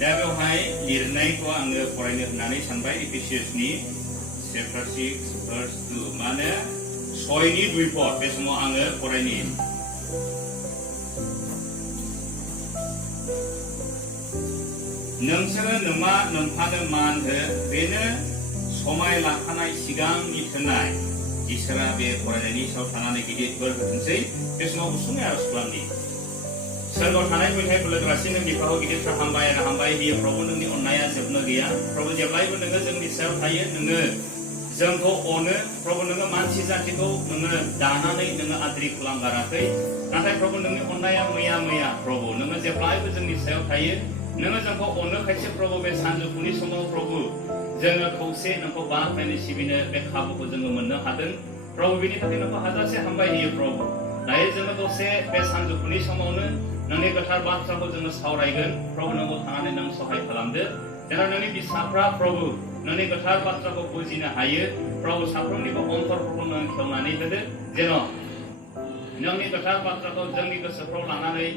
दा बेवहाय लिरनायखौ आङो फरायनो होननानै सानबाय एफिसियान्सनि चैप्टार 6 verse 2 माने 6नि 2 पद बे समाव आङो फरायनि नोंसोरो नोमा नोमफानो मान हो बेनो समाय लाखानाय सिगांनि थोनाय इसोरा बे फरायनायनि सायाव थानानै गिदिर बोर होथोंसै बे समाव गुसुङै आरज खालामनि सोरगोआव थानाय बयहाय बोलोग्रासिन नों बिफाखौ गिदिरथार हामबाय आरो हामबाय बियो प्रभु नोंनि अननाया जोबनो गैया प्रभु जेब्लायबो नोङो जोंनि सायाव थायो नोङो जोंखौ अनो प्रभु नोङो मानसि जातिखौ नोङो दानानै नोङो आद्रि खालामगाराखै नाथाय प्रभु नोंनि अननाया मैया प्रभु नोङो जेब्लायबो जोंनि सायाव थायो नोङो जोंखौ अनो खायसे प्रभु बे सानजौफुनि समाव प्रभु जोङो खौसे नोंखौ बाख्नायनो सिबिनो बे खाबुखौ जोङो मोननो हादों प्रभु बेनि थाखाय नोंखौ हाजासे हामबाय होयो प्रभु दायो जोङो दसे बे सानजौफुनि समावनो नोंनि गोथार बाथ्राखौ जोङो सावरायगोन प्रभु नोंखौ थानानै नों सहाय खालामदो जेराव नोंनि बिसाफ्रा प्रभु नोंनि गोथार बाथ्राखौ बुजिनो हायो प्रभु साफ्रोमनिबो अन्तरफोरखौ नों खेवनानै होदो जेन' नोंनि गोथार बाथ्राखौ जोंनि गोसोफ्राव लानानै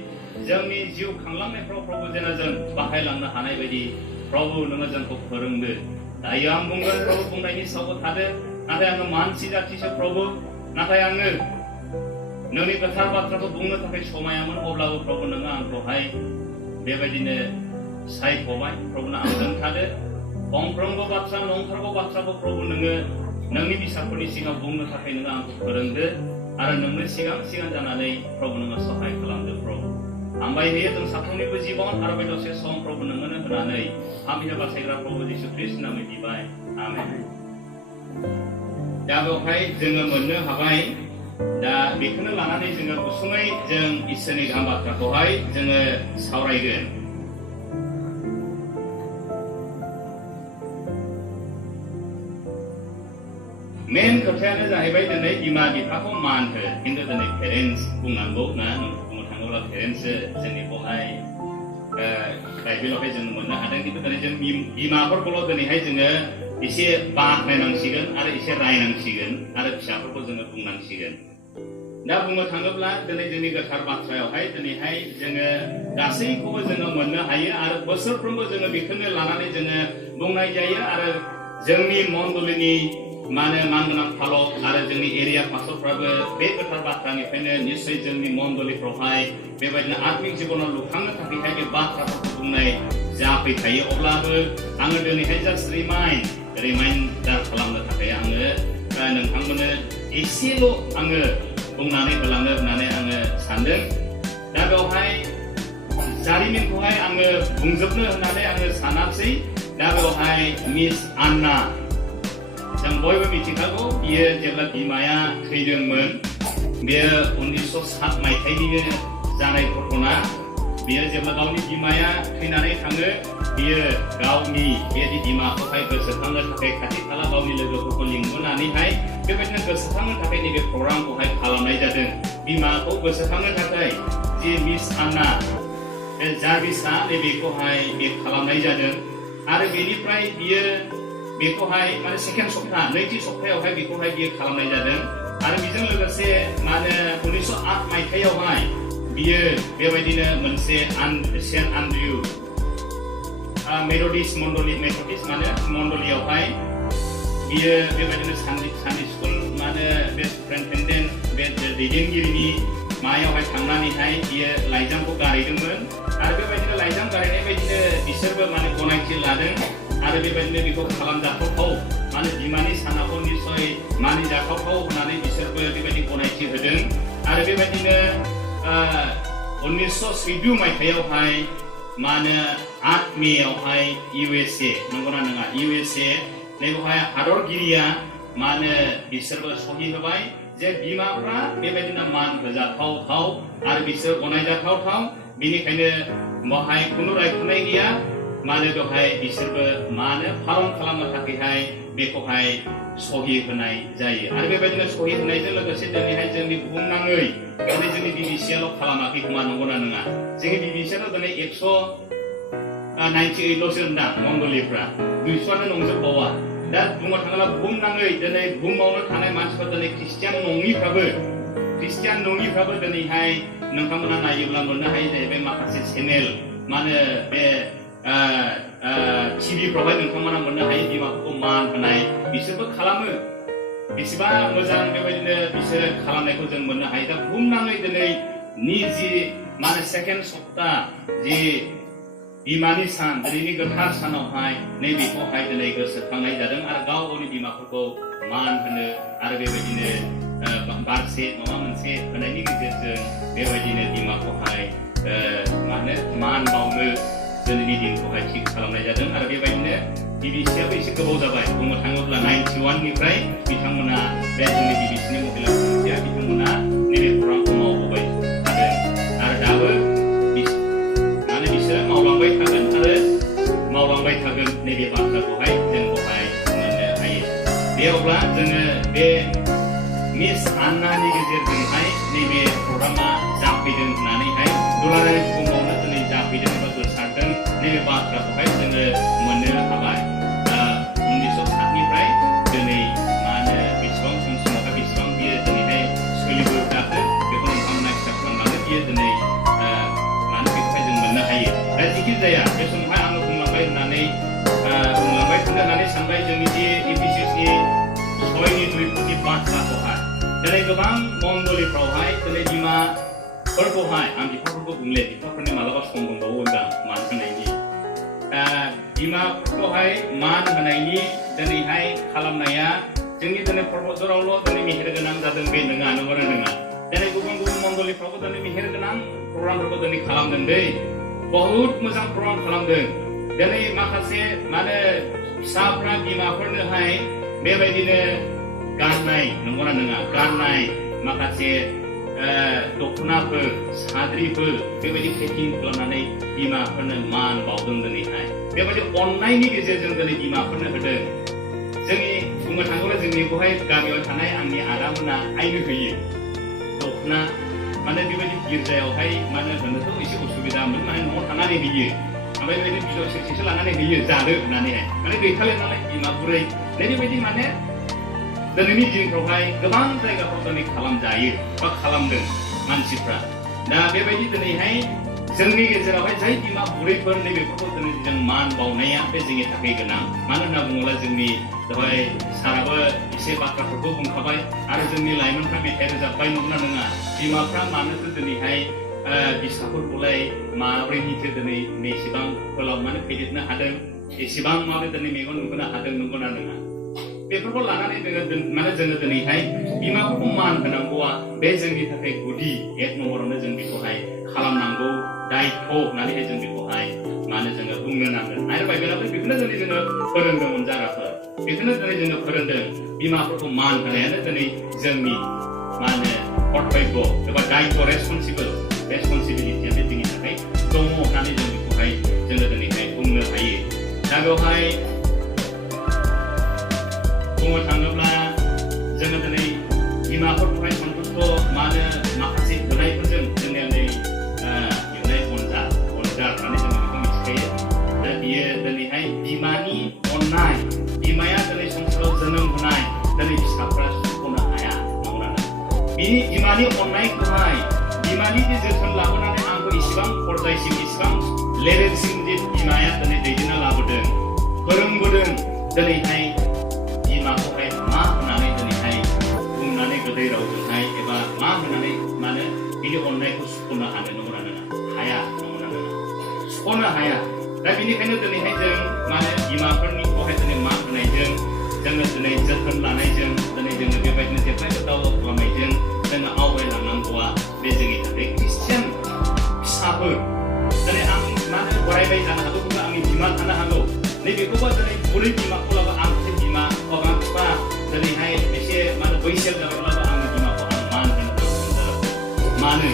जोंनि जिउ खांलांनायफ्राव प्रभु जेन' जों बाहायलांनो हानाय बायदि प्रभु नोङो जोंखौ फोरोंदो दायो आं बुंगोन प्रभु बुंनायनि सायावबो थादो नाथाय आङो मानसि जाथिसो प्रभु नाथाय आङो नोंनि गोथार बाथ्राखौ बुंनो थाखाय समायामोन अब्लाबो प्रभु नोङो आंखौहाय बेबायदिनो सायख'बाय प्रभुनो आंजों थादो गंफ्रोमबो बाथ्रा नंथारगौ बाथ्राखौ प्रभु नोङो नोंनि बिसाफोरनि सिगाङाव बुंनो थाखाय नोङो आंखौ फोरोंदो आरो नोंनो सिगां जानानै प्रभु नोङो सहाय खालामदो प्रभु हामबाय होयो जों साफ्रोमनिबो जिबन आरो बे दसे सम प्रभु नोंनो होनानै हामहोनो बासायग्रा प्रभु जिसु ख्रीष्टनि नामै बिबाय आमेन दा बेवहाय जोङो मोननो हाबाय दा बेखौनो लानानै जोङो गुसुङै जों इसोरनि गाहाम बाथ्राखौहाय जोङो सावरायगोन मेन खोथायानो जाहैबाय दिनै बिमा बिफाखौ मान हो खिन्थु दिनै पेरेन्ट्स बुंनांगौ ना बुंनो थाङोब्ला पेरेन्ट्ससो जोंनि बेवहाय बाइबेलावहाय जों मोननो हादों खिन्थु दिनै जों बिमाफोरखौल' दिनैहाय जोङो एसे बाख्नायनांसिगोन आरो एसे रायनांसिगोन आरो फिसाफोरखौ जोङो बुंनांसिगोन दा बुंनो थाङोब्ला दिनै जोंनि गोथार बाथ्रायावहाय दिनैहाय जोङो गासैखौबो जोङो मोननो हायो आरो बोसोरफ्रोमबो जोङो बेखौनो लानानै जोङो बुंनाय जायो आरो जोंनि मण्डलिनि मानगोनां फालक आरो जोंनि एरिया पास्टरफ्राबो बे गोथार बाथ्रानिफ्रायनो निश्चय जोंनि मण्डलिफ्रावहाय बेबायदिनो आत्मिक जिबनाव लुखांनो थाखायहाय बे बाथ्राफोरखौ बुंनाय जाफैखायो अब्लाबो आङो दिनैहाय जास्ट रिमाइन्डार खालामनो थाखाय आङो नोंथांमोननो एसेल' आङो बुंनानै होलांनो होननानै आङो सानदों दा बेवहाय जारिमिनखौहाय आङो बुंजोबनो होननानै आङो सानासै दा बेवहाय मिस आन्ना जों बयबो मिथिखागौ बियो जेब्ला बिमाया थैदोंमोन बेयो 1907 मायथाइनिनो जानाय घटना बियो जेब्ला गावनि बिमाया थैनानै थाङो बियो गावनि बे बिमाखौहाय गोसोखांनो थाखाय खाथि खाला गावनि लोगोफोरखौ लिंबोनानैहाय बेबायदिनो गोसोखांनो थाखाय नैबे प्रग्रामखौहाय खालामनाय जादों बिमाखौ गोसोखांनो थाखाय जे मिस आन्ना बे जार्भिसआ नैबेखौहाय बे खालामनाय जादों आरो बेनिफ्राय बियो बेखौहाय माने सेकेन्ड सप्ता नैथि सप्तायावहाय बेखौहाय बियो खालामनाय जादों आरो बेजों लोगोसे माने 1908 मायथाइयावहाय बियो बेबायदिनो मोनसे सेन्ट आन्ड्रिउ मेथडिस्ट माने मण्डलियावहाय बियो बेबायदिनो सानडे स्कुल माने बे सुपारिनटेन्डेन्ट बे दैदेनगिरिनि मायावहाय थांनानैहाय बियो लाइजामखौ गारहैदोंमोन आरो बेबायदिनो लाइजाम गारहैनाय बायदिनो बिसोरबो माने गनायथि लादों आरो बेबायदिनो बेखौ खालामजाथावथाव माने बिमानि सानाखौ निस्सय मानिजाथावथाव होननानै बिसोरबो बेबायदि गनायथि होदों आरो बेबायदिनो 1914 मायथाइयावहाय मा होनो 8 मेयावहाय USA नंगौना नङा USA नैबेवहाय हादरगिरिया मा होनो बिसोरबो सहि होबाय जे बिमाफ्रा बेबायदिनो मान होजाथावथाव आरो बिसोर गनायजाथावथाव बेनिखायनो बेवहाय खुनु रायखुनाय गैया मानो बेवहाय बिसोरबो मानो फालन खालामनो थाखायहाय बेखौहाय सहि होनाय जायो आरो बेबायदिनो सहि होनायजों लोगोसे दिनैहाय जोंनि बुहुमनाङै दिनै जोंनि बिबिसिआल' खालामाखै खोमा नंगौना नङा जोंनि बिबिसिआल' दिनै 198ल'सो होनदां मण्डलिफ्रा 200आनो नंजोबबावा दा बुंनो थाङोब्ला बुहुमनाङै दिनै बुहुमावनो थानाय मानसिफोर दिनै ख्रिस्टियान नङिफ्राबो दिनैहाय नोंथांमोना नायोब्ला मोननो हायो जाहैबाय माखासे चेनेल मानो बे टिभिफ्रावहाय नोंथांमोना मोननो हायो बिमाफोरखौ मान होनाय बिसोरबो खालामो बेसेबां मोजां बेबायदिनो बिसोर खालामनायखौ जों मोननो हायो दा बुहुमनाङै दिनै जि माने सेकेन्ड सप्ता जि बिमानि सान दिनैनि गोथार सानावहाय नैबेखौहाय दिनै गोसोखांनाय जादों आरो गाव गावनि बिमाफोरखौ मान होनो आरो बेबायदिनो बारसे माबा मोनसे होनायनि गेजेरजों बेबायदिनो बिमाखौहाय मान बावनो दिनैनि दिनखौहाय थिग खालामनाय जादों आरो बेबायदिनो बिबिसियाबो एसे गोबाव जाबाय बुंनो थाङोब्ला 91 निफ्राय बिथांमोना बे जोंनि बिबिसिनि महिला कमिटिया बिथांमोना नैबे प्रग्रामखौ मावबोबाय थादों आरो दाबो बिसोरो मावलांबाय थागोन नैबे बाथ्राखौहाय जों बहाय मोननो हायो बे अब्ला जोङो बे मिस आन्नानि गेजेरजोंहाय नैबे प्रग्रामा जाफैदों होननानैहाय दुलाराय बुहुमावनो दिनै जाफैदों एबा गोसारदों नैबे बाथ्राखौहाय जोङो मोननो हाबाय 1907निफ्राय दिनै बेसेबां समसिमावहाय बेसेबां बियो दिनैहाय सोलिबोगासिनो बेखौ नोंथांमोना हिसाब खालामनानै बियो दिनै बेखौहाय जों मोननो हायो दा जिखि जाया बे समावहाय आङो बुंलांबाय थानो होननानै सानबाय जोंनि जे एपिसिसि 6:2 बाथ्राखौहाय दिनै गोबां मण्डलिफ्रावहाय दिनै बिमाफोरखौहाय आं बिफाफोरखौ बुंले बिफाफोरनि मालाबा सम दंबावो मान होनायनि बिमाफोरखौहाय मान होनायनि दिनैहाय खालामनाया जोंनि दिनै पर्बतझरावल' दिनै मेहेर गोनां जादों बे नङा नंगौना नङा दिनै गुबुन मण्डलिफ्रावबो दिनै मेहेर गोनां प्रग्रामफोरखौ दिनै खालामदों दै बहुद मोजां प्रग्राम खालामदों दिनै माखासे फिसाफ्रा बिमाफोरनोहाय बेबायदिनो गाननाय नंगौना नङा गाननाय माखासे दख'नाफोर साद्रिफोर बेबायदि पेकिं खालामनानै बिमाफोरनो मान बावदों दिनैहाय बेबायदि अननायनि गेजेरजों दिनै बिमाफोरनो होदों जोंनि बुंनो थाङोब्ला जोंनि बेवहाय गामियाव थानाय आंनि आदामोना आइनो होयो दख'ना बेबायदि गिर्जायावहाय होनोथ' एसे उसुबिदामोन न'आव थानानै होयो ओमफ्राय बेबायदि बिजौ सेरसेसो लानानै होयो जादो होननानैहाय गैखाले नालाय बिमा बुरै बेबायदि दिनैनि दिनफ्रावहाय गोबां जायगाफ्राव दिनै खालामजायो बा खालामदों मानसिफ्रा दा बेबायदि दिनैहाय जोंनि गेजेरावहाय जाय बिमा बुरैफोर नैबेफोरखौ दिनै जों मान बावनाया बे जोंनि थाखाय गोनां मानो होनना बुङोब्ला जोंनि दहाय साराबो एसे बाथ्राफोरखौ बुंखाबाय आरो जोंनि लाइमोनफ्रा मेथाइ रोजाबबाय नंगौना नङा बिमाफ्रा मानोथो दिनैहाय फिसाफोरखौलाय माब्रैनिथो दिनै एसेबां फोलावनानै फेदेरनो हादों एसेबां माबोरै दिनै मेगन नुहोनो हादों नंगौना नङा बेफोरखौ लानानै जोङो दिनैहाय बिमाफोरखौ मान होनांगौआ बे जोंनि थाखाय गुदि 1 नम्बरावनो जों बेखौहाय खालामनांगौ दायित्व होननानैहाय जों बेखौहाय जोङो बुंनो नांगोन आरो बाइबेलाबो बेखौनो दिनै जोङो फोरोंदोंमोन जाराफोर बेखौनो दिनै जोङो फोरोंदों बिमाफोरखौ मान होनायानो दिनै जोंनि कर्तब्य एबा दायित्व रेसपन्सिबिलिटिया बे जोंनि थाखाय दङ होननानै जों बेखौहाय जोङो दिनैहाय बुंनो हायो दा बेवहाय बुंनो थाङोब्ला जोङो दिनै बिमाफोरखौहाय सन्तुष्ट माखासे होनायफोरजों जोंनिया नै अनजार होननानै जों बेखौ मिथिखायो दा बियो दिनैहाय बिमानि अननाय बिमाया दिनै संसाराव जोनोम होनाय दिनै फिसाफ्रा सुख'नो हाया नंगौना बिनि बिमानि अननायखौहाय बिमानि जोथोन लाबोनानै आंखौ इसिबां पर्यायसिम इसिबां लेभेलसिम जे बिमाया दिनै दैदेनना लाबोदों फोरोंबोदों दिनैहाय बिमाखौहाय मा होननानै दिनैहाय बुंनानै गोदै रावजोंहाय एबा मा होननानै बिनि अननायखौ सुख'नो हानो नंगौना नङा हाया नंगौना नङा सुख'नो हाया दा बेनिखायनो दिनैहाय जों बिमाफोरनिखौहाय दिनै मान होनायजों जोङो दिनै जोथोन लानायजों दिनै जोङो बेबायदिनो जेब्लायबो दावगा खालामनायजों जोङो आवगायलांनांगौआ बे जोंनि थाखाय ख्रिस्टियान फिसाफोर दिनै आं फरायबाय जानो हागौ किंवा आंनि बिमा थानो हागौ नैबेखौबा दिनै बुरै बिमाखौ लाबा आं सासे बिमा अबा बिफा दिनैहाय एसे बैसो जाबायब्लाबो आंनि बिमाखौ आं मान होनो मानो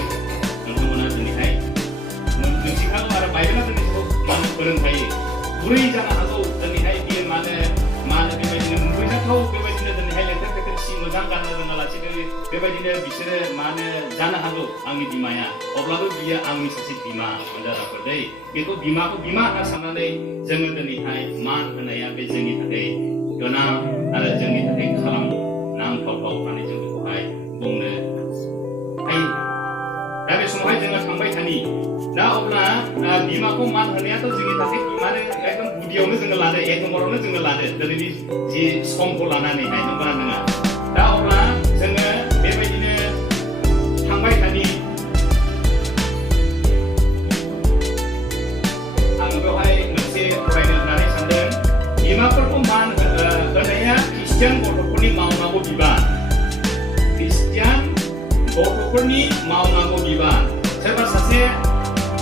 नोंथांमोना दिनैहाय मिथिखागौ आरो बाइबेला दिनैखौ फोरोंखायो बुरै जानो हागौ दिनैहाय बियो बेबायदिनो मुगैजाथाव बेबायदिनो दिनैहाय लेथेर फेथेर सि मोजां गाननो रोङालासिनो बेबायदिनो बिसोरो जानो हागौ आंनि बिमाया अब्लाबो बियो आंनि सासे बिमा जाराफोर दै बेखौ बिमाखौ बिमा होनना साननानै जोङो दिनैहाय मान होनाया बे जोंनि थाखाय गोनां आरो जोंनि थाखाय खालामनांथाव होननानै जों बेखौहाय बुंनो हायो दा बे समावहाय जोङो थांबाय थानि दा अब्ला बिमाखौ मान होनायाथ' जोंनि थाखाय माने एकदम गुदियावनो जोङो लादो एक नम्बरावनो जोङो लादो दिनैनि जि समखौ लानानैहाय नंगौना नङा दा अब्ला जोङो बेबायदिनो थांबाय थानि आं बेवहाय मोनसे फरायनो होननानै सानदों बिमाफोरखौ मान होनाया ख्रिस्टियान गथ'फोरनि मावनांगौ बिबान ख्रिस्टियान गथ'फोरनि मावनांगौ बिबान सोरबा सासे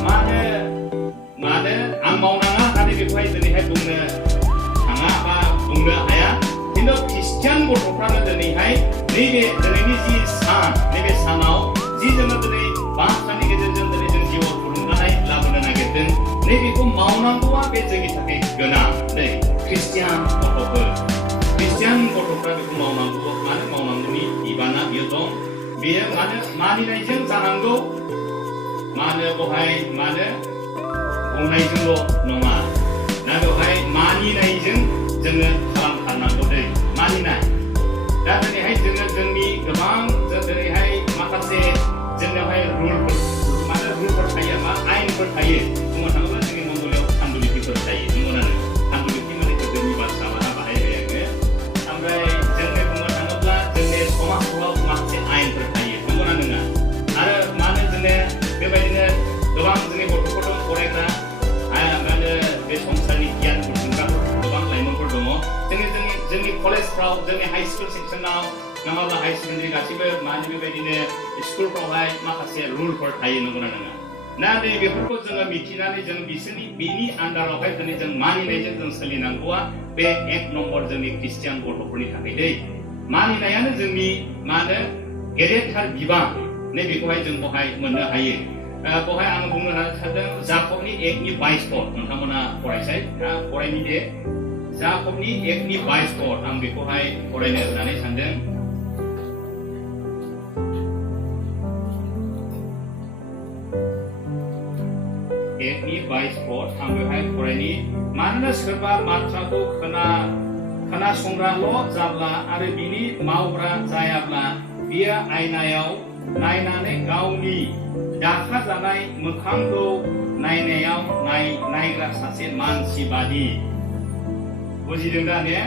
मानो आं मावनाङा होननानै बेखौहाय दिनैहाय बुंनो थाङा बा बुंनो हाया खिन्थु ख्रिस्टियान गथ'फ्रानो दिनैहाय नैबे दिनैनि जि सान नैबे सानाव जि जोङो दिनै बाथ्रानि गेजेरजों दिनै जों जिउआव थुलुंगानाय लाबोनो नागिरदों नैबेखौ मावनांगौआ बे जोंनि थाखाय गोनां नै ख्रिस्टियान गथ'फ्रा बेखौ मावनांगौ मानो मावनांगौनि बिबाना बियो दं बेयो मानो मानिनायजों जानांगौ मानो बहाय मानो बुंनायजोंल' नङा दा बेवहाय मानिनायजों जोङो खालामथारनांगौ दै मानिनाय दा दिनैहाय जोङो जोंनि गोबां दिनैहाय माखासे जोंनावहाय रुलफोर थायो बा आयेनफोर थायो बुंनो थाङोब्ला जोंनि मण्डलियाव पान्डुलिपिफोर थायो नंगौना पान्डुलिपि माने गोदोनि बाथ्रा बाहायबाय आङो ओमफ्राय जोंनि बुंनो थाङोब्ला जोंनि समाजफोराव माखासे आयेनफोर थायो नंगौना नङा आरो मानो जोङो बेबायदिनो गोबां जोंनि गथ'फोर दं फरायग्रा बे संसारनि गियान बुथुमग्राफोर गोबां लाइमोनफोर दङ जोंनि कलेजफ्राव जोंनि हाई स्कुल सेक्सनाव नङाब्ला हाई सेकेन्डारि गासैबो माने बेबायदिनो स्कुलफ्रावहाय माखासे रुलफोर थायो नंगौना नङा ना नै बेफोरखौ जोङो मिथिनानै जों बिनि आन्दारावहाय दिनै जों मानिनायजों जों सोलिनांगौआ बे एक नम्बर जोंनि ख्रिस्टियान गथ'फोरनि थाखाय दै मानिनायानो जोंनि मानो गेदेरथार बिबान नै बेखौहाय जों बहाय मोननो हायो बहाय आं बुंनो सानदों जाकबनि 1:22 पद नोंथांमोना फरायसाय फरायनि दे जाकबनि 1:22 पद आं बेखौहाय फरायनो होननानै सानदों 1:22 पद आं बेवहाय फरायनि मानोना सोरबा बाथ्राखौ खोनासंग्राल' जाब्ला आरो बिनि मावग्रा जायाब्ला बियो आयनायाव नायनानै गावनि दाखा जानाय मोखांखौ नायनायाव नायग्रा सासे मानसि बादि बुजिदों दा ने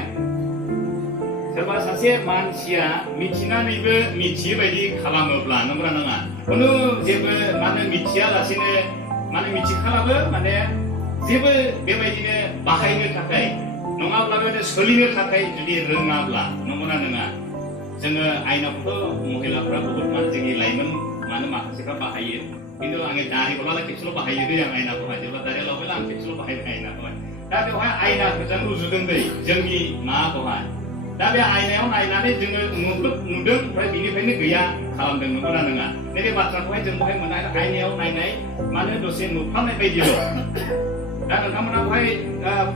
सोरबा सासे मानसिया मिथिनानैबो मिथियै बायदि खालामोब्ला नंगौना नङा खुनु जेबो माने मिथियालासेनो माने मिथिखालाबो माने जेबो बेबायदिनो बाहायनो थाखाय नङाब्लाबो सोलिनो थाखाय जुदि रोङाब्ला नंगौना नङा जोङो आयनाखौथ' महिलाफ्रा बहुत जोंनि लाइमोन मानो माखासेफ्रा बाहायो खिन्थु आङो दारिखौलाय खेबसेल' बाहायो दै आं आयनाखौहाय जेब्ला दारि लावबायला आं खेबसेल' बाहायबाय आयनाखौहाय दा बेवहाय आयनाखौ जों रुजुदों दै जोंनि माबाखौहाय दा बे आयनायाव नायनानै जोङो नुदों ओमफ्राय बिनिफ्रायनो गैया खालामदों नंगौना नङा नैबे बाथ्राखौहाय जों बहाय मोननो आयनायाव नायनाय मानो दसे नुफ्लांनाय बायदिल' दा नोंथांमोना बहाय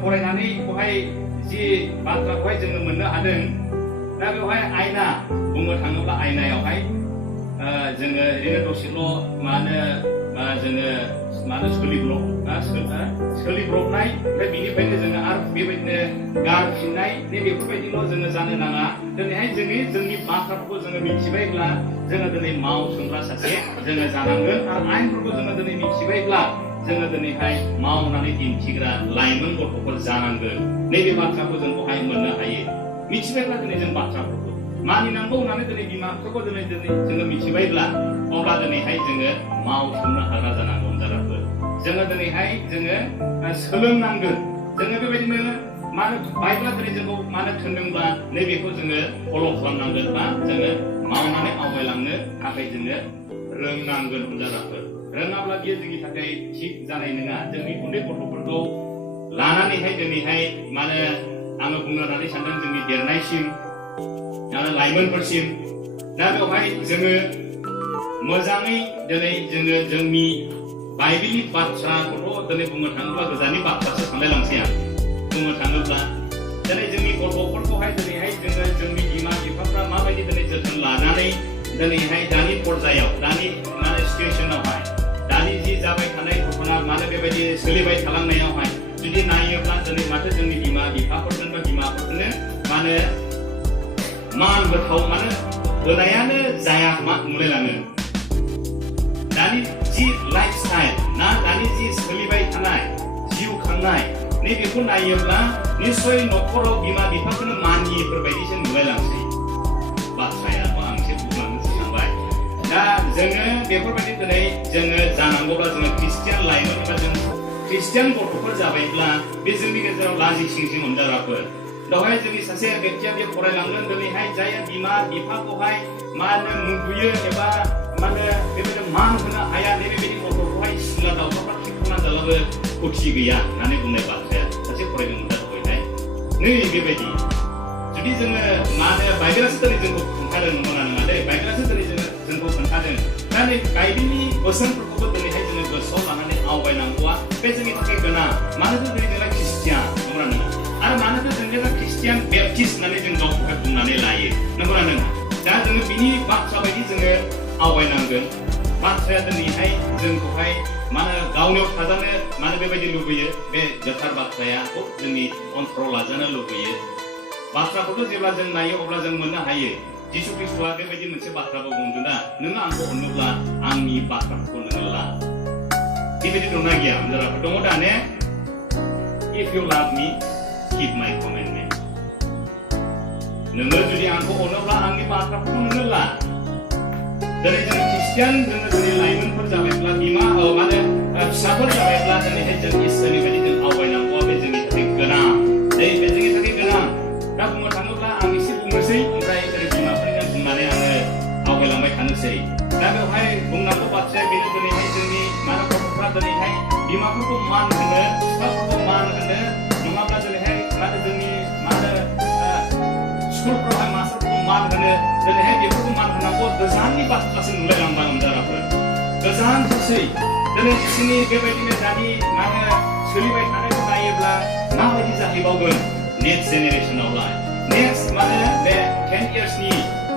फरायनानै बहाय जि बाथ्राखौहाय जोङो मोननो हादों दा बेवहाय आयना बुंनो थाङोब्ला आयनायावहाय जोङो ओरैनो दसेल' जोङो सोलिब्रबनाय ओमफ्राय बिनिफ्रायनो जोङो आरो बेबायदिनो गारफिननाय बेफोरबायदिल' जोङो जानो नाङा दिनैहाय जोंनि बाथ्राफोरखौ जोङो मिथिबायब्ला जोङो दिनै मावसोमग्रा सासे जोङो जानांगोन आरो आयेनफोरखौ जोङो दिनै मिथिबायब्ला जोङो दिनैहाय मावनानै दिन्थिग्रा लाइमोन गथ'फोर जानांगोन नैबे बाथ्राखौ जों बहाय मोननो हायो मिथिबायब्ला दिनै जों बाथ्राफोरखौ मानिनांगौ होननानै दिनै बिमाफोरखौ दिनै जोङो मिथिबायब्ला अब्ला दिनैहाय जोङो मावसोमनो हाग्रा जानांगौ जाराफोर जोङो दिनैहाय जोङो सोलोंनांगोन जोङो बेबायदिनो मानो बाइब्ला दिनै जोंखौ मानो थोनदोंब्ला नैबेखौ जोङो फल' खालामनांगोन बा जोङो मावनानै आवगायलांनो थाखाय जोङो रोंनांगोन जाराफोर रोङाब्ला बियो जोंनि थाखाय थिग जानाय नङा जोंनि उन्दै गथ'फोरखौ लानानैहाय दिनैहाय मानो आङो बुंनो होननानै सानदों जोंनि देरनायसिम आरो लाइमोनफोरसिम दा बेवहाय जोङो मोजाङै दिनै जोङो जोंनि बाइबेलनि बाथ्राखौथ' दिनै बुंनो थाङोब्ला गोजाननि बाथ्रासो सानलायलांसै आं बुंनो थाङोब्ला दिनै जोंनि गथ'फोरखौहाय दिनैहाय जोङो जोंनि बिमा बिफाफ्रा माबायदि दिनै जोथोन लानानै दिनैहाय दानि पर्जायाव दानि माने सिचुवेसनावहाय दानि जि जाबाय थानाय घटना मानो बेबायदि सोलिबाय थालांनायावहाय जुदि नायोब्ला दिनै माथो जोंनि बिमा बिफाफोरजों बा बिमाफोरखौनो मानो मान गोथाव मानो होनायानो जाया मा नुलायलाङो दानि जि लाइफस्टाइल ना दानि जि सोलिबाय थानाय जिउ खांनाय नैबेखौ नायोब्ला निश्चय न'खराव बिमा बिफाखौनो मानियैफोरबायदिसो नुलायलांसै बाथ्रायाथ' आं एसे बुंलांनोसै सानबाय दा जोङो बेफोरबायदि दिनै जोङो जानांगौब्ला जोङो ख्रिस्टियान लाइमोन एबा जों ख्रिस्टियान गथ'फोर जाबायब्ला बे जोंनि गेजेराव लाजि सिंसि मोनजाग्राफोर दहाय जोंनि सासे बेक्तिया बे फरायलांगोन दिनैहाय जाय बिमा बिफाखौहाय मा होनो मुगैयो एबा मा होनो बेबायदि मान होनो हाया नैबेबायदि गथ'खौहाय सिला दाउसाफ्रा थिखोना जालाबो खथि गैया होननानै बुंनाय बाथ्राया सासे फरायदोंमोन दा दहायहाय नै बेबायदि जुदि जोङो मा होनो बाइबेलासो दिनै जोंखौ खोन्थादों नंगौना नङा दे बाइबेलासो दिनै जोंखौ खोन्थादों दा नै बाइबेलनि बोसोनफोरखौबो दिनैहाय जोङो गोसोआव लानानै आवगायनांगौआ बे जोंनि थाखाय गोनां मानोना दिनै जोंना ख्रिस्टियान नंगौना नङा आरो मानोना जोंनिया ख्रिस्टियान बेप्टिस्ट होननानै जों गावखौहाय बुंनानै लायो नंगौना नङा दा जोङो बिनि बाथ्रा बायदि जोङो आवगायनांगोन बाथ्राया दिनैहाय जोंखौहाय मानो गावनियाव थाजानो मानो बेबायदि लुबैयो बे गोथार बाथ्रायाखौ जोंनि अन्तराव लाजानो लुबैयो बाथ्राखौथ' जेब्ला जों नायो अब्ला जों मोननो हायो जिसु ख्रिस्ट'आ बेबायदि मोनसे बाथ्राबो बुंदों ना नोङो आंखौ अनोब्ला आंनि बाथ्राफोरखौ नोङो ला बेबायदि दंना गैया हिनजावफोर दङ दा ने इफ इउ लाभ मी keep my commandment नोङो जुदि आंखौ अनोब्ला आंनि बाथ्राफोरखौ नोङो ला दिनै जों ख्रिस्टियान जोङो दिनै लाइमोनफोर जाबायब्ला बिमा माने फिसाफोर जाबायब्ला दिनैहाय जों इसोरनि बायदि जों आवगायनांगौआ बे जोंनि थाखाय गोनां बे जोंनि थाखाय गोनां दा बुंनो थाङोब्ला आं एसे बुंनोसै ओमफ्राय ओरै बिमाफोरजों बुंनानै आङो आवगायलांबाय थानोसै दा बेवहाय बुंनांगौ बाथ्राया बेनो दिनैहाय जोंनि माने गथ'फ्रा दिनैहाय बिमाफोरखौ मान होनो बिफाफोरखौ मान होनो नङाब्ला दिनैहाय माने जोंनि मा होनो स्कुलफ्रावहाय मास्टारफोरखौ मान होनो दिनैहाय बेफोरखौ मान होनांगौ गोजाननि बाथ्रासो नुलायलांबाय हमजाराफोर गोजानसै दिनै बिसोरनि बेबायदिनो दानि मा होनो सोलिबाय थानायखौ नायोब्ला माबायदि जाहैबावगोन नेक्स्ट जेनेरेसनावलाय नेक्स्ट माने बे 10 इयार्सनि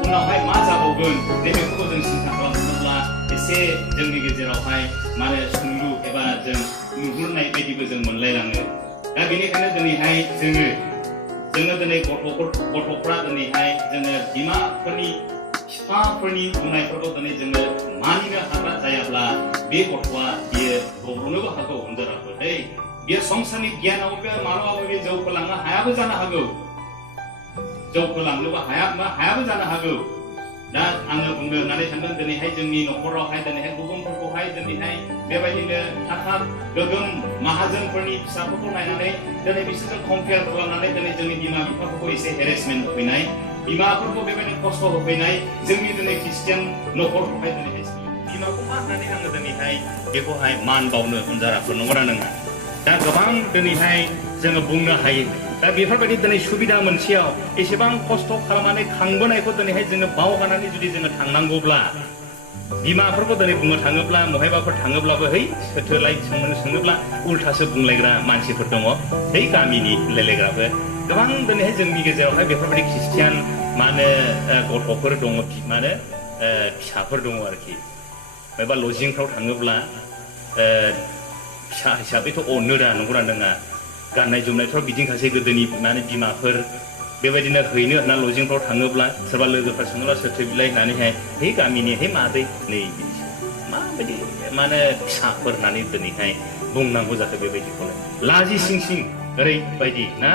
उनावहाय मा जाबावगोन नैबेखौबो जों सिन्था खालामनोब्ला एसे जोंनि गेजेरावहाय माने सोंलु एबा जों नुहुरनाय बायदिबो जों मोनलायलाङो दा बेनिखायनो दिनैहाय जोङो दिनै गथ'फ्रा दिनैहाय जोङो बिमाफोरनि बिफाफोरनि बुंनायफोरखौ दिनै जोङो मानिनो हाग्रा जायाब्ला बे गथ'आ बियो गब्ल'नोबो हागौ हिनजावफोर बेयो संसारनि गियानाव बे माब्लाबाबो बे जौगालांनो हायाबो जानो हागौ जौगालांनोबो हायाबो जानो हागौ दा आङो बुंनो होननानै सानदों दिनैहाय जोंनि न'खरावहाय दिनैहाय गुबुनफोरखौहाय दिनैहाय बेबायदिनो थाखा गोगोम माहाजोनफोरनि फिसाफोरखौ नायनानै दिनै बिसोरजों कम्पेयार खालामनानै दिनै जोंनि बिमा बिफाफोरखौ एसे हेरेसमेन्ट होफैनाय बिमाफोरखौ बेबायदि खस्थ' होफैनाय जोंनि दिनै ख्रिस्टियान न'खरखौहाय दिनैहाय बिमाखौ मा होननानै आङो दिनैहाय बेखौहाय मान बावनो हिनजावफोर नंगौना नङा दा गोबां दिनैहाय जोङो बुंनो हायो दा बेफोरबायदि दिनै सुबिदा मोनसेयाव एसेबां खस्थ' खालामनानै खांबोनायखौ दिनैहाय जोङो बावगारनानै जुदि जोङो थांनांगौब्ला बिमाफोरखौ दिनै बुंनो थाङोब्ला महायबाफोर थाङोब्लाबो है सोथोलाय सोङोब्ला उल्थासो बुंलायग्रा मानसिफोर दङ है गामिनि होनलायलायग्राबो गोबां दिनैहाय जोंनि गेजेरावहाय बेफोरबायदि ख्रिस्टियान मा होनो गथ'फोर दङ मा होनो फिसाफोर दङ आरोखि एबा लजिंफ्राव थाङोब्ला फिसा हिसाबैथ' अननो दा नंगौना नङा गाननाय जोमनायफ्राव बिदिनोखासै गोदोनि मा होनो बिमाफोर बेबायदिनो हैनो होनना लजिंफ्राव थाङोब्ला सोरबा लोगोफ्रा सोङोब्ला सोरथो बिलाइ होननानैहाय है गामिनि है मादै नै माबायदि मा होनो फिसाफोर होननानै दिनैहाय बुंनांगौ जाखो बेबायदिखौनो लाजि सिं ओरैबायदि ना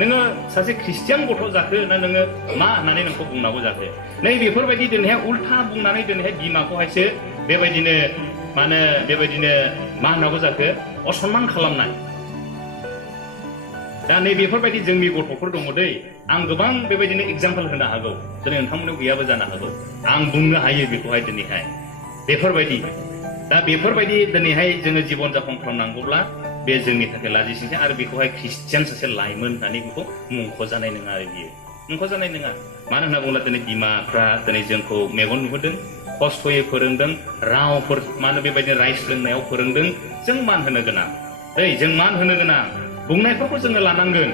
नोङो सासे ख्रिस्टियान गथ' जाखो ना नोङो मा होननानै नोंखौ बुंनांगौ जाखो नै बेफोरबायदि दिनैहाय उल्था बुंनानै दिनैहाय बिमाखौहायसो बेबायदिनो मा होनो बेबायदिनो मा होननांगौ जाखो असनमान खालामनाय दा नै बेफोरबायदि जोंनि गथ'फोर दङ दै आं गोबां बेबायदिनो एगजामपोल होनो हागौ दिनै नोंथांमोननाव गैयाबो जानो हागौ आं बुंनो हायो बेखौहाय दिनैहाय बेफोरबायदि दा बेफोरबायदि दिनैहाय जोङो जिबन जापन खालामनांगौब्ला बे जोंनि थाखाय लाजिसिंसै आरो बेखौहाय ख्रिस्टियान सासे लाइमोन होननानै बेखौ मुंख'जानाय नङा आरो बियो मुंख'जानाय नङा मानो होनना बुङोब्ला दिनै बिमाफ्रा दिनै जोंखौ मेगन नुहोदों खस्थ'यै फोरोंदों रावफोर मा होनो बेबायदिनो रायज्लायनायाव फोरोंदों जों मान होनो गोनां जों मान होनो गोनां बुंनायफोरखौ जोङो लानांगोन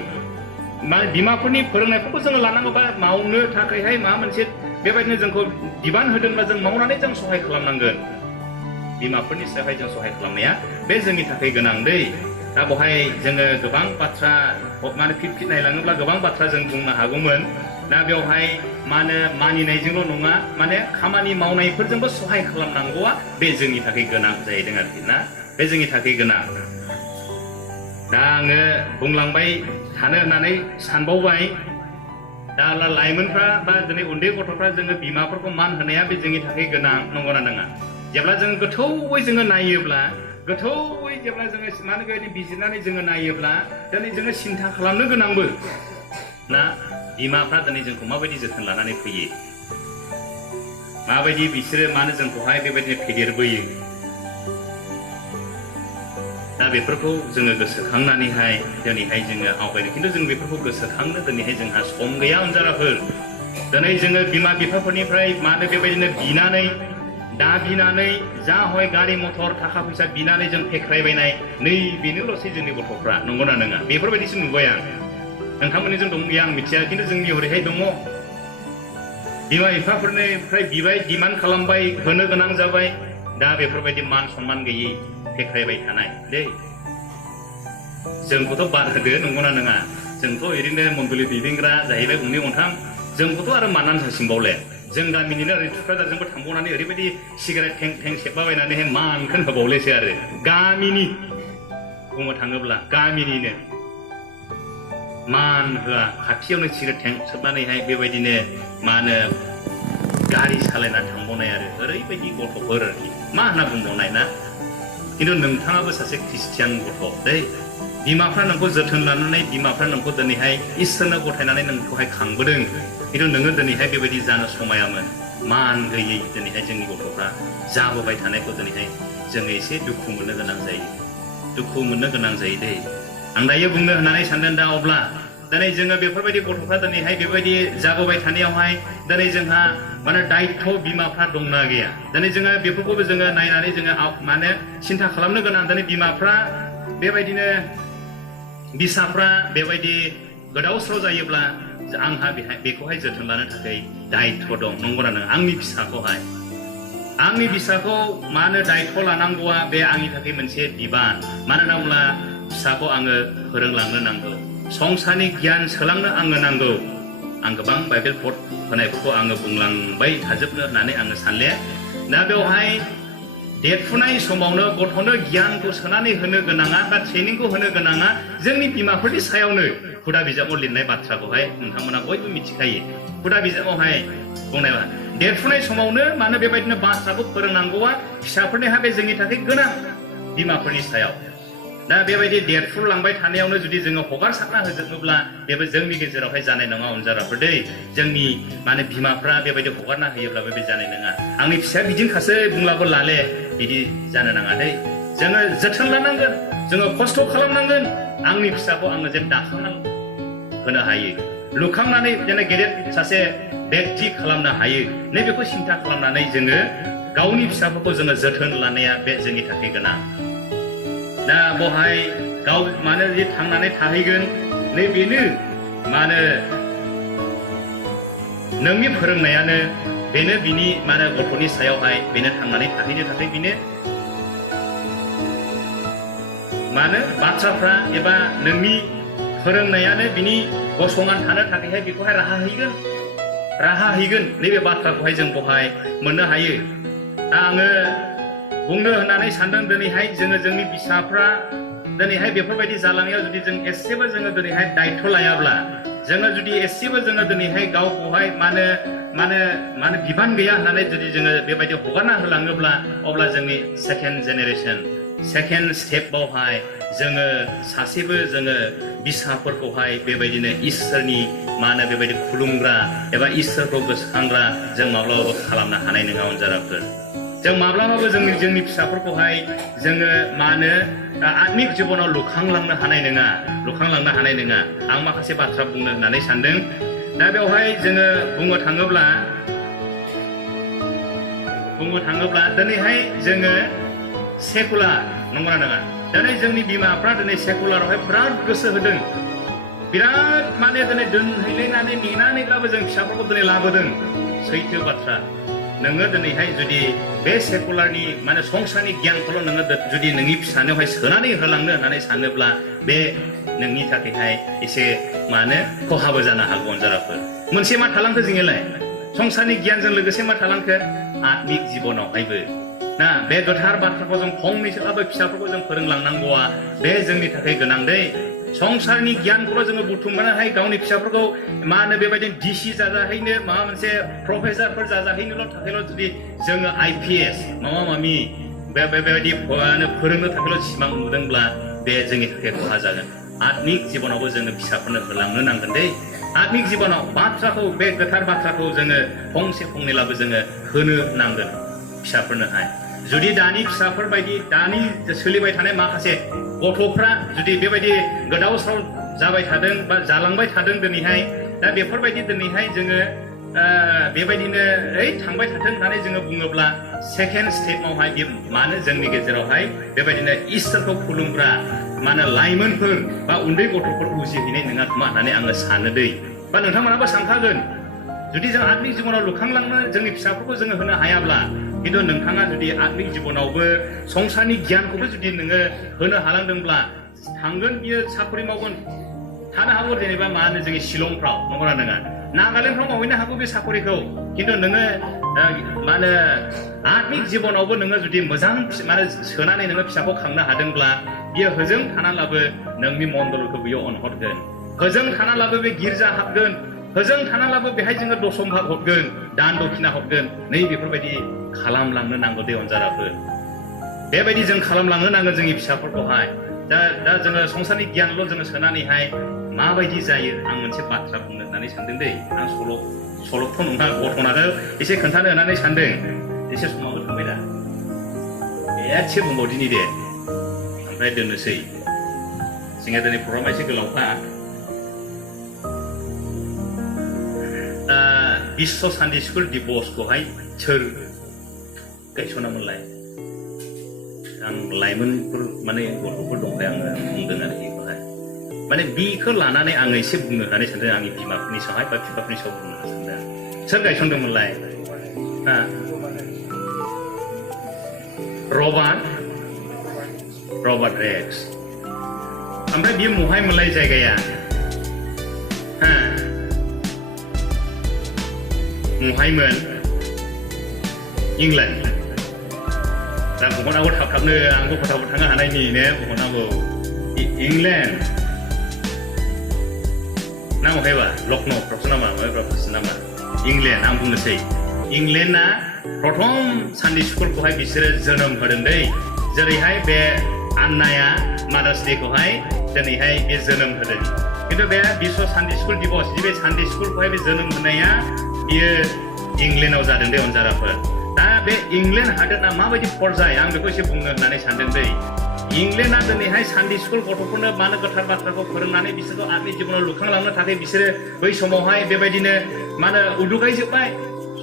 मा बिमाफोरनि फोरोंनायफोरखौ जोङो लानांगौ बा मावनो थाखायहाय माबा मोनसे बेबायदिनो जोंखौ बिबान होदोंब्ला जों मावनानै जों सहाय खालामनांगोन बिमाफोरनि सायावहाय जों सहाय खालामनाया बे जोंनि थाखाय गोनां दा बेवहाय जोङो गोबां बाथ्रा माने फिट नायलाङोब्ला गोबां बाथ्रा जों बुंनो हागौमोन। दा बेवहाय मा होनो मानिनायजोंल' नङा माने खामानि मावनायफोरजोंबो सहाय खालामनांगौआ बे जोंनि थाखाय गोनां जाहैदों आरोखि ना, बे जोंनि थाखाय गोनां। दा आङो बुंलांबाय थानो होननानै सानबावबाय। दा लाइमोनफ्रा बा दिनै उन्दै गथ'फ्रा जोङो बिमाफोरखौ मान होनाया बे जोंनि थाखाय गोनां, नंगौना नङा? जेब्ला जों गोथौयै जोङो नायोब्ला, गोथौयै जेब्ला जोङो मानो बेबायदि बिजिरनानै जोङो नायोब्ला दिनै जोङो सिन्था खालामनो गोनांबो ना बिमाफ्रा दिनै जोंखौ माबायदि जोथोन लानानै फैयो, माबायदि बिसोरो मानो जोंखौहाय बेबायदिनो फेदेरबोयो। दा बेफोरखौ जोङो गोसोखांनानैहाय दिनैहाय जोङो आवगायनो, खिन्थु जों बेफोरखौ गोसोखांनो दिनैहाय जोंहा सम गैया अनजाराफोर। दिनै जोङो बिमा बिफाफोरनिफ्राय मानो बेबायदिनो बिनानै दाबिनानै जा हय गारि मथर थाखा फैसा बिनानै जों फेख्रायबायनाय, नै बेनोल'सै जोंनि गथ'फ्रा, नंगौना नङा? बेफोरबायदिसो नुबाय आं। नोंथांमोननिजों दं गैया आं मिथिया, खिन्थु जोंनि ओरैहाय दङ। बिमा बिफाफोरनिफ्राय बिबाय, डिमान्ड खालामबाय, होनो गोनां जाबाय। दा बेफोरबायदि मान सनमान गैयै फेख्रायबाय थानाय दै, जोंखौथ' बाद होदो, नंगौना नङा? जोंथ' ओरैनो मन्दलि दैदेनग्रा जाहैबाय गंनै गंथाम, जोंखौथ' आरो मानानै थांसिनबावले। जों गामिनिनो ओरै थुक्राझारजोंबो थांबावनानै ओरैबायदि सिगारेट थें थें सेबलाबायनानैहाय मानखौनो होबावलेसो आरो। गामिनि बुंनो थाङोब्ला गामिनिनो मान होआ, खाथियावनो सिगारेट थें सोबनानैहाय बेबायदिनो मा होनो गारि सालायनानै थांबावनाय आरो ओरैबायदि गथ'फोर आरोखि मा होनना बुंबावनाय ना। खिन्थु नोंथाङाबो सासे ख्रिस्टियान गथ' दै, बिमाफ्रा नोंखौ जोथोन लानानै, बिमाफ्रा नोंखौ दिनैहाय इसोरनो गथायनानै नोंखौहाय खांबोदों। खिन्थु नोङो दिनैहाय बेबायदि जानो समायामोन। मान गैयै दिनैहाय जोंनि गथ'फ्रा जाबोबाय थानायखौ दिनैहाय जोङो एसे दुखु मोननो गोनां जायो, दुखु मोननो गोनां जायो दै। आं दायो बुंनो होननानै सानदों दा अब्ला दिनै जोङो बेफोरबायदि गथ'फ्रा दिनैहाय बेबायदि जाबोबाय थानायावहाय दिनै जोंहा माने दायित्व बिमाफ्रा दंना गैया? दिनै जोङो बेफोरखौबो जोङो नायनानै जोङो माने सिन्था खालामनो गोनां। दिनै बिमाफ्रा बेबायदिनो बिसाफ्रा बेबायदि गोदाव सोराव जायोब्ला आंहा बेखौहाय जोथोन लानो थाखाय दायित्व दं, नंगौना नङा? आंनि फिसाखौ मानो दायित्व लानांगौआ बे आंनि थाखाय मोनसे बिबान। मानो होनना बुङोब्ला फिसाखौ आङो फोरोंलांनो नांगौ, संसारनि गियान सोलोंनो आङो नांगौ। आं गोबां बाइबेल पद होनायफोरखौ आङो बुंलांबाय थाजोबनो होननानै आङो सानले। दा बेवहाय देरफुनाय समावनो गथ'नो गियानखौ सोनानै होनो गोनाङा बा ट्रेनिंखौ होनो गोनाङा जोंनि बिमाफोरनि सायावनो। हुदा बिजाबाव लिरनाय बाथ्राखौहाय नोंथांमोना बयबो मिथिखायो। हुदा बिजाबावहाय बुंनाय देरफुनाय समावनो मानो बेबायदिनो बाथ्राखौ फोरोंनांगौआ फिसाफोरनिहा बे जोंनि थाखाय गोनां, बिमाफोरनि सायाव। दा बेबायदि देरफुलांबाय थानायावनो जुदि जोङो हगारसारना होजोबोब्ला बेबो जोंनि गेजेरावहाय जानाय नङा अनजाराफोर दै। जोंनि माने बिमाफ्रा बेबायदि हगारना होयोब्लाबो बे जानाय नङा। आंनि फिसाया बिदिनोखासै बुंब्लाबो लाले, बिदि जानो नाङा दै। जोङो जोथोन लानांगोन, जोङो खस्थ' खालामनांगोन। आंनि फिसाखौ आङो जेन दाखांना होनो हायो, लुखांनानै जेन गेदेर सासे बेक्ति खालामनो हायो, नैबेखौ सिन्था खालामनानै जोङो गावनि फिसाफोरखौ जोङो जोथोन लानाया बे जोंनि थाखाय गोनां। दा बहाय गाव मानो जे थांनानै थाहैगोन, नैबेनो मानो नोंनि फोरोंनायानो बेनो बिनि माने गथ'नि सायावहाय बेनो थांनानै थाहैनो थाखाय बेनो मानो बाथ्राफ्रा एबा नोंनि फोरोंनायानो बिनि गसंनानै थानो थाखायहाय बेखौहाय राहा हैगोन। नैबे बाथ्राखौहाय जों बहाय मोननो हायो। दा आङो बुंनो होननानै सानदों दिनैहाय जोङो जोंनि फिसाफ्रा दिनैहाय बेफोरबायदि जालांनायाव जुदि जों एसेबो जोङो दिनैहाय दायित्व लायाब्ला, जोङो जुदि एसेबो जोङो दिनैहाय गावखौहाय माने बिबान गैया होननानै जुदि जोङो बेबायदि हगारना होलाङोब्ला, अब्ला जोंनि सेकेन्ड जेनेरेसन, सेकेन्ड स्टेपावहाय जोङो सासेबो जोङो बिसाफोरखौहाय बेबायदिनो इसोरनि बेबायदि खुलुमग्रा एबा इसोरखौ गोसोखांग्रा जों माब्लाबाबो खालामनो हानाय नङा अनजाराफोर। जों माब्लाबाबो जोंनि फिसाफोरखौहाय जोङो आत्मिक जिबनाव लुखांलांनो हानाय नङा। आं माखासे बाथ्रा बुंनो होननानै सानदों। दा बेवहाय जोङो बुंनो थाङोब्ला दिनैहाय जोङो सेकुलार, नंगौना नङा? दिनै जोंनि बिमाफ्रा दिनै सेकुलारावहाय बिराद गोसो होदों, बिराद दिनै दोनहैलायनानै नेनानैब्लाबो जों फिसाफोरखौ दिनै लाबोदों। सैथो बाथ्रा। नोङो दिनैहाय जुदि बे सेकुलारनि माने संसारनि गियानखौल' नोङो जुदि नोंनि फिसानोहाय सोनानै होलांनो होननानै सानोब्ला बे नोंनि थाखायहाय एसे मानो खहाबो जानो हागौ अनजाराफोर मोनसे मा थालांखो जोङोलाय संसारनि गियानजों लोगोसे मा थालांखो आत्मिक जिबनावहायबो ना बे गोथार बाथ्राखौ जों फंनैसोब्लाबो फिसाफोरखौ जों फोरोंलांनांगौआ बे जोंनि थाखाय गोनां दै संसारनि गियानखौल' जोङो बुथुमनानैहाय गावनि फिसाफोरखौ मा होनो बेबायदिनो डिसि जाजाहैनो माबा मोनसे प्रफेसारफोर जाजाहैनोल' थाखायल' जुदि जोङो IPS माबा माबि बेबायदि फोरोंनो थाखायल' सिमां नुदोंब्ला बे जोंनि थाखाय खहा जागोन आत्मिक जिबनावबो जोङो फिसाफोरनो होलांनो नांगोन दै आत्मिक जिबनाव बाथ्राखौ बे गोथार बाथ्राखौ जोङो फंसे फंनैब्लाबो जोङो होनो नांगोन फिसाफोरनोहाय जुदि दानि फिसाफोर बायदि दानि सोलिबाय थानाय माखासे गथ'फ्रा जुदि बेबायदि गोदाव सोराव जाबाय थादों बा जालांबाय थादों दिनैहाय दा बेफोरबायदि दिनैहाय जोङो बेबायदिनो थांबाय थाथों होननानै जोङो बुङोब्ला सेकेन्ड स्टेपआवहाय बे मानो जोंनि गेजेरावहाय बेबायदिनो इसोरखौ खुलुमग्रा मानो लाइमोनफोर बा उन्दै गथ'फोर उजिहैनाय नङा खोमा होननानै आङो सानो दै बा नोंथांमोनाबो सानखागोन जुदि जों आत्मिक जिबनाव लुखांलांनो जोंनि फिसाफोरखौ जोङो होनो हायाब्ला खिन्थु नोंथाङा जुदि आत्मिक जिबनावबो संसारनि गियानखौबो जुदि नोङो होनो हालांदोंब्ला थांगोन बियो साखरि मावगोन थानो हागौ जेनेबा मा होनो जोंनि शिलंफ्राव नंगौना नङा नागालेण्डफ्राव मावहैनो हागौ बे साखरिखौ खिन्थु नोङो मा होनो आत्मिक जिबनावबो नोङो जुदि मोजां माने सोनानै नोङो फिसाखौ खांनो हादोंब्ला बियो होजों थानाब्लाबो नोंनि मन्दलखौ बियो अनहरगोन होजों थानाब्लाबो बे गिर्जा हाबगोन होजों थानाब्लाबो बेहाय जोङो दशम भाग हरगोन दान दक्षिणा हरगोन नै बेफोरबायदि खालामलांनो नांगौ दे अनजाराफोर बेबायदि जों खालामलांनो नांगोन जोंनि फिसाफोरखौहाय दा जोङो संसारनि गियानल' जोङो सोनानैहाय माबायदि जायो आं मोनसे बाथ्रा बुंनो होननानै सानदों दै आं सल'थ' नङा घटनाखौ एसे खोन्थानो होननानै सानदों एसे समाबो थांबाय दा एसे बुंबावदिनि दे ओमफ्राय दोननोसै जोंहा दिनै प्रग्रामा एसे गोलावखा बिश्व सानडे स्कुल दिबसखौहाय सोर गायसनामोनलाय आं लाइमोनफोर माने गथ'फोर दंखाय आङो बुंदों आरो बेखौहाय माने बेखौ लानानै आङो एसे बुंनो होननानै सानदों आंनि बिमाफोरनि सायावहाय बा बिफाफोरनि सायाव बुंनो सानदों सोर गायसनदोंमोनलाय रबार्ट रेक्स ओमफ्राय बियो महाय मोनलाय जायगाया महायमोन इंलेण्ड दा बहनांगौ थाब-थाबनो आंबो फटाफट थांनो हानायनि ने बहनांगौ इंलेण्ड ना महायबा लखनौफ्रावसो नामा माबाफ्रावसो नामा इंलेण्ड आं बुंनोसै इंलेण्डआ प्रथम सानडे स्कुलखौहाय बिसोरो जोनोम होदों दै जेरैहाय बे आन्नाया मादार्स डेखौहाय दिनैहाय बे जोनोम होदों खिन्थु बे बिश्व सानडे स्कुल दिबस बे सानडे स्कुलखौहाय बे जोनोम होनाया बियो इंलेण्डआव जादों दे अनजाराफोर दा बे इंलेण्ड हादोरना माबायदि पर्जाय आं बेखौ एसे बुंनो होननानै सानदों दै इंलेण्डआ दिनैहाय सानडे स्कुल गथ'फोरनो मानो गोथार बाथ्राखौ फोरोंनानै बिसोरखौ आत्मिक जिबनाव लुखांलांनो थाखाय बिसोरो बै समावहाय बेबायदिनो मानो उदुगायजोब्बाय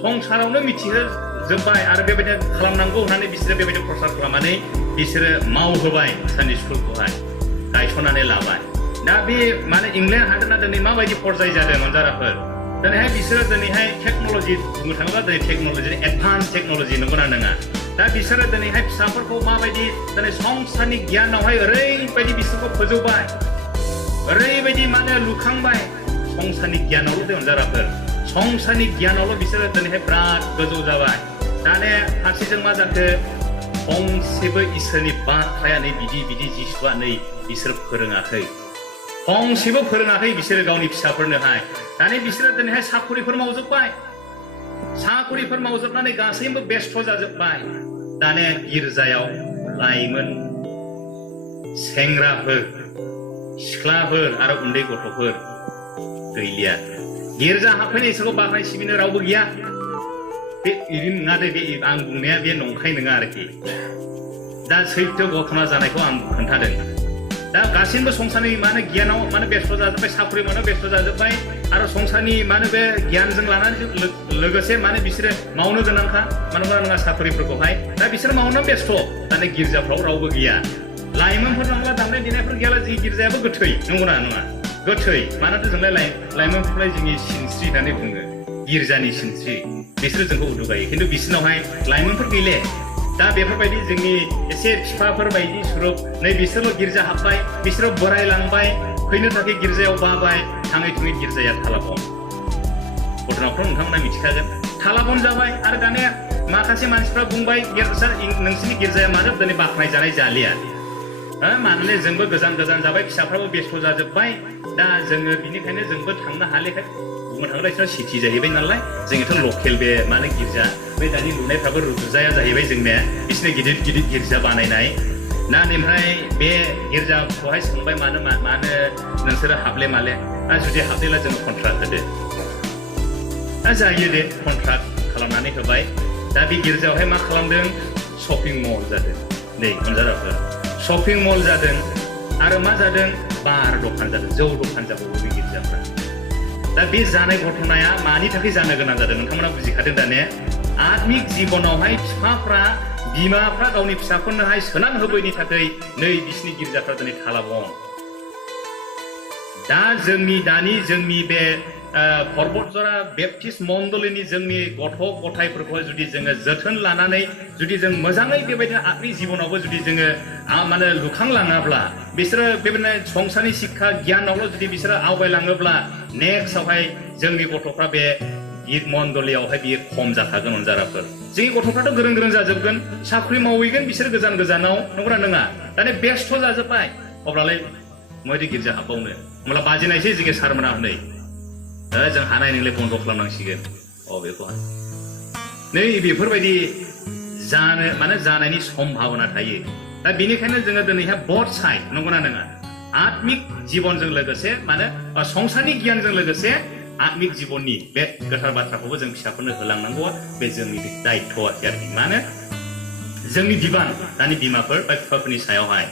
संसारावनो मिथिहोजोब्बाय आरो बेबायदिनो खालामनांगौ होननानै बिसोरो बेबायदि प्रसार खालामनानै बिसोरो मावहोबाय सानडे स्कुलखौहाय गायसननानै लाबाय दा बे माने इंलेण्ड हादोरना दिनै माबायदि पर्जाय जादों अनजाराफोर दिनैहाय बिसोरो दिनैहाय टेक्न'लजि बुंनो थाङोब्ला दिनै टेक्न'लजि एडभान्स टेक्न'लजि नंगौना नङा दा बिसोरो दिनैहाय फिसाफोरखौ माबायदि दिनै संसारनि गियानावहाय ओरैबायदि बिसोरखौ फोजौबाय ओरैबायदि माने लुखांबाय संसारनि गियानावल' दे अनजाराफोर संसारनि गियानावल' बिसोरो दिनैहाय बिराद गोजौ जाबाय दाने फारसेजों मा जाखो फंसेबो इसोरनि बाथ्राया नै बिदि जिसुआ नै बिसोर फोरोङाखै फंसेबो फोरोङाखै बिसोरो गावनि फिसाफोरनोहाय दानि बिसोरो दिनैहाय साखरिफोर मावजोबनानै गासैबो बेस्थ' जाजोब्बाय दाने गिर्जायाव लाइमोन सेंग्राफोर सिख्लाफोर आरो उन्दै गथ'फोर गैलिया गिर्जा हाबफैनाय इसोरखौ बाख्नाय सिबिनो रावबो गैया बे इदिन नङा दे बे आं बुंनाया बे नंखाय नङा आरोखि दा सैथो घटना जानायखौ आं खोन्थादों दा गासैबो संसारनि माने गियानाव माने बेस्थ' जाजोब्बाय साखरि माने बेस्थ' जाजोब्बाय आरो संसारनि माने बे गियानजों लानानै लोगोसे माने बिसोरो मावनो गोनांखा मानो नङा साखरिफोरखौहाय दा बिसोर मावनो बेस्थ' दाने गिर्जाफ्राव रावबो गैया लाइमोनफोर नङाब्ला दामनाय देनायफोर गैयाब्ला जोंनि गिर्जायाबो गोथै नंगौना नङा गोथै मानोथो जोंलाय लाइमोनफोरलाय जोंनि सिनस्रि होननानै बुङो गिर्जानि सिनस्रि बिसोरो जोंखौ उदुगायो खिन्थु बिसोरनावहाय लाइमोनफोर गैले दा बेफोरबायदि जोंनि एसे बिफाफोर बायदि सुरुप नै बिसोरल' गिर्जा हाबबाय बिसोरो बोरायलांबाय फैनो थाखाय गिर्जायाव बाबाय थाङै थुङै गिर्जाया थालाबन घटनाखौथ' नोंथांमोना मिथिखागोन थालाबन जाबाय आरो दानिया माखासे मानसिफ्रा बुंबाय नोंसिनि गिर्जाया मानो दिनै बाख्नाय जानाय जालिया मानोना जोंबो गोजान गोजान जाबाय फिसाफ्राबो बेस्थ' जाजोब्बाय दा जोङो बिनिखायनो जोंबो थांनो हालेखाय बुंनो थाङोब्ला बिसोर सिटि जाहैबाय नालाय जोंनिथ' लकेल बे माने गिर्जा बे दानि लुनायफ्राबो रुजुजाया जाहैबाय जोंनिया बिसोरनि गिदिर गिदिर गिर्जा बानायनाय ना ओमफ्राय बे गिर्जाखौहाय सोंबाय मानो नोंसोरो हाबले माले जुदि हाबदेला जोङो कन्ट्राक्ट होदो जायो दे कन्ट्राक्ट खालामनानै होबाय दा बे गिर्जायावहाय मा खालामदों शपिं मल जादों नै अनजाराफोर शपिं मल जादों आरो मा जादों बार दखान जादों जौ दखान जाबावो बे गिर्जाफ्रा दा बे जानाय घटनाया मानि थाखाय जानो गोनां जादों नोंथांमोना बुजिखादों दा ने आत्मिक जिबनावहाय बिमाफ्रा गावनि फिसाफोरनोहाय सोनान होबैनि थाखाय नै बिसिनि गिर्जाफ्रा दिनै थालाबन दा जोंनि बे पर्बतजरा बेप्टिस्ट मण्डलिनि जोंनि गथ' गथायफोरखौ जुदि जोङो जोथोन लानानै जुदि जों मोजाङै बेबायदिनो आत्मिक जिबनावबो जुदि जोङो माने लुखांलाङाब्ला बिसोरो बेबायदिनो संसारनि शिक्षा गियानावल' जुदि बिसोरो आवगायलाङोब्ला नेक्स्टआवहाय जोंनि गथ'फ्रा बे गित मण्डलियावहाय बियो खम जाखागोन अनजाराफोर जोंनि गथ'फ्राथ' गोरों जाजोबगोन साख्रि मावहैगोन बिसोर गोजानाव नंगौना नङा दाने बेस्थ' जाजोब्बाय अब्लालाय माबायदि गिर्जा हाबबावनो होमब्ला बाजिनायसै जोंनि सारमोना हनै जों हानाय नोंलाय बन्द' खालामनांसिगोन बेखौहाय नै बेफोरबायदि जानायनि सम्भाबना थायो दा बेनिखायनो जोङो दिनैहाय बथ साइड नंगौना नङा आत्मिक जिबनजों लोगोसे संसारनि गियानजों लोगोसे आत्मिक जिबननि बे गोथार बाथ्राखौबो जों फिसाफोरनो होलांनांगौआ बे जोंनि दायित्व आरोखि मानो जोंनि बिबान दानि बिमाफोर बा बिफाफोरनि सायावहाय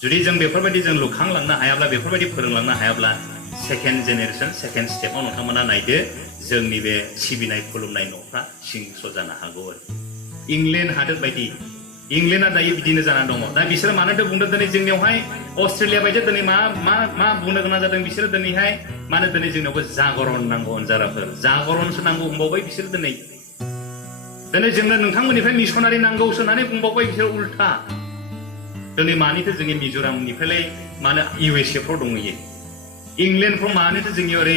जुदि जों बेफोरबायदि जों लुखांलांनो हायाब्ला बेफोरबायदि फोरोंलांनो हायाब्ला सेकेन्ड जेनेरेसन सेकेन्ड स्टेपाव नोंथांमोना नायदो जोंनि बे सिबिनाय खुलुमनाय न'फ्रा सिंस' जानो हागौ आरो इंलेण्ड हादोर बायदि इंलेण्डआ दायो बिदिनो जानानै दङ दा बिसोरो मानोथो बुंदों दिनै जोंनियावहाय अस्ट्रेलिया बायदि दिनै मा बुंनो गोनां जादों बिसोरो दिनैहाय मानो दिनै जोंनावबो जागरण नांगौ अनजाराफोर जागरणसो नांगौ बुंबावबाय बिसोर दिनै जोंनो नोंथांमोननिफ्राय मिसनारि नांगौसो होननानै बुंबावबाय बिसोर उल्था दिनै मानिथो जोंनि मिज'रामनिफ्रायलाय मानो USA फ्राव दंहैयो इंलेण्डफ्राव मानोथो जोंनि ओरै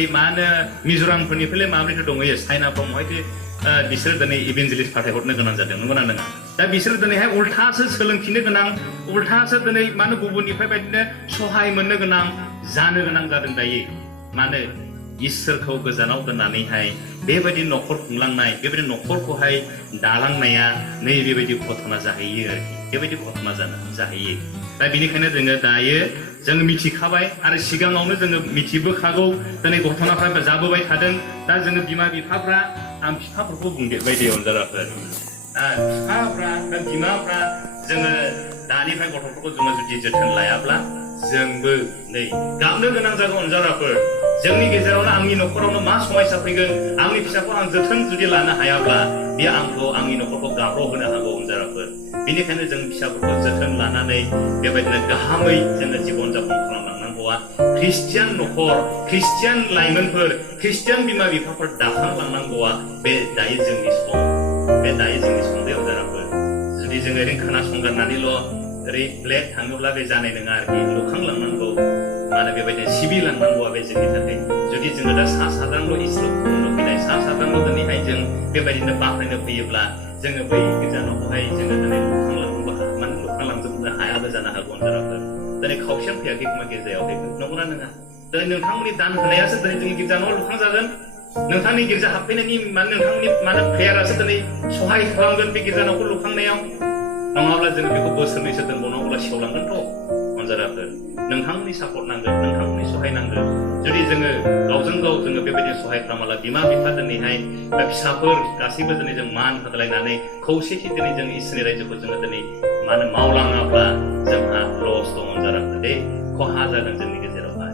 मिज'रामफोरनिफ्रायलाय माबोरैथो दंहैयो चाइनाफ्राव महायथो बिसोर दिनै इभेन्जेलिस्ट फाथायहरनो गोनां जादों नंगौना नङा दा बिसोर दिनैहाय उल्थासो सोलोंफिननो गोनां उल्थासो दिनै मानो गुबुननिफ्राय बायदिनो सहाय मोननो गोनां जानो गोनां जादों दायो मानो इसोरखौ गोजानाव दोननानैहाय बेबायदि न'खर खुंलांनाय बेबायदि न'खरखौहाय दालांनाया नै बेबायदि घटना जाहैयो आरोखि बेबायदि घटना जाहैयो दा बेनिखायनो जोङो दायो जों मिथिखाबाय आरो सिगाङावनो जोङो मिथिबोखागौ दिनै घटनाफ्रा जाबोबाय थादों दा जोङो बिमा बिफाफ्रा आं बिफाफोरखौ बुंदेरबाय दे अनजाराफोर बिफाफ्रा बा बिमाफ्रा जोङो दानिफ्राय गथ'फोरखौ जोङो जुदि जोथोन लायाब्ला जोंबो नै गाबनो गोनां जागोन अनजाराफोर जोंनि गेजेरावनो आंनि न'खरावनो मा समस्या फैगोन आंनि फिसाखौ आं जोथोन जुदि लानो हायाब्ला बे आंनि न'खरखौ गाब्र' होनो हागौ अनजाराफोर बेनिखायनो जों फिसाफोरखौ जोथोन लानानै बेबायदिनो गाहामै जोङो जिबन जापन खालामलांनांगौआ ख्रिस्टियान न'खर ख्रिस्टियान लाइमोनफोर ख्रिस्टियान बिमा बिफाफोर दाखांलांनांगौआ बे दायो जोंनि सम बे अनजाराफोर जुदि जोङो ओरैनो खोनासंगारनानैल' ओरै ब्लेक थाङोब्ला बे जानाय नङा आरोखि लुखांलांनांगौ मानो बेबायदिनो सिबिलांनांगौआ बे जोंनि थाखाय जुदि जोङो दा साधारनल' इसोरखौ खुलुमनो फैनाय साधारनल' दिनैहाय जों बेबायदिनो बाख्नायनो फैयोब्ला जोङो बै गोजानावहाय जोङो दिनै लुखांलांजोबनो हायाबो जानो हागौ अनजाराफोर दिनै खावसेयानो फैयाखै खोमा गिर्जायावहाय नंगौना नङा दिनै नोंथांमोननि दान होनायासो दिनै जोंनि गिर्जा न'आव लुखांजागोन नोंथांनि गिर्जा हाबफैनायनि नोंथांमोननि प्रेयारासो दिनै सहाय खालामगोन बे गिर्जा न'खौ लुखांनायाव नङाब्ला जोङो बेखौ बोसोरनैसो दोनबावनांगौब्ला सेवलांगोनथ' अनजाराफोर नोंथांमोननि सापर्ट नांगोन नोंथांमोननि सहाय नांगोन जुदि जोङो गावजों गाव जोङो बेबायदि सहाय खालामाला बिमा बिफा दिनैहाय फिसाफोर गासैबो दिनै जों मान होलायनानै खौसेथि दिनै जों इसोरनि रायजोखौ जोङो दिनै मावलाङाब्ला जोंहा लस दं अनजाराफोर दे खहा जागोन जोंनि गेजेरावहाय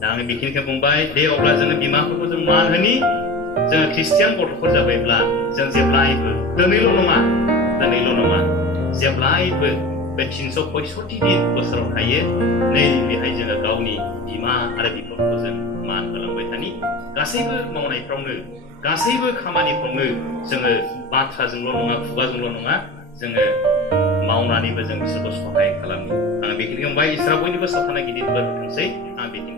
दा आं बेखिनिखौ बुंबाय दे अब्ला जोङो बिमाफोरखौ जों मान होनि जोङो ख्रिस्टियान गथ'फोर जाबायब्ला जों जेब्लायबो दिनैल' नङा जेब्लायबो बे 365 दिन बोसोराव थायो नै बेहाय जोङो गावनि बिमा आरो बिफाखौ जों मान होलांबाय थानि गासैबो मावनायफ्रावनो गासैबो खामानिफ्रावनो जोङो बाथ्राजोंल' नङा खुगाजोंल' नङा जोङो मावनानैबो जों बिसोरखौ सहाय खालामो आं बेखिनिखौ बुंबाय इसोरा बयनिबो सावथाना गिदिर बोर होथोंसै आं बेखिनि